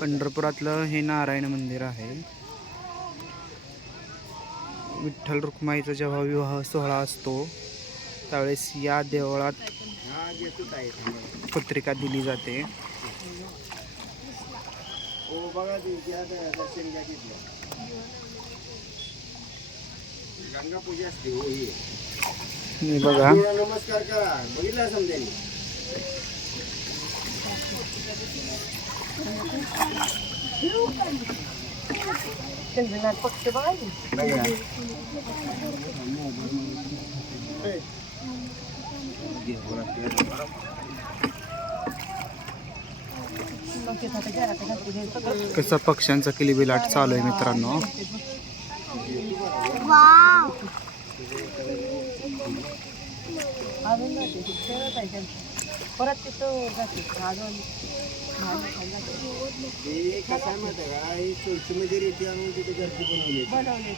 पंढरपुरातलं हे नारायण मंदिर आहे. विठ्ठल रुक्माईचा जेव्हा विवाह सोहळा असतो त्यावेळेस या देवळात पत्रिका दिली जाते. हो बघा. करा बघितला द- कसा पक्ष्यांचा किलबिलाट चालू आहे मित्रांनो? परत तिथं जाते. अजून ते कसं आहे माहिती आहे का? ही सोयीची मध्ये रेती आणून तिथे गर्दी बनवली बनवली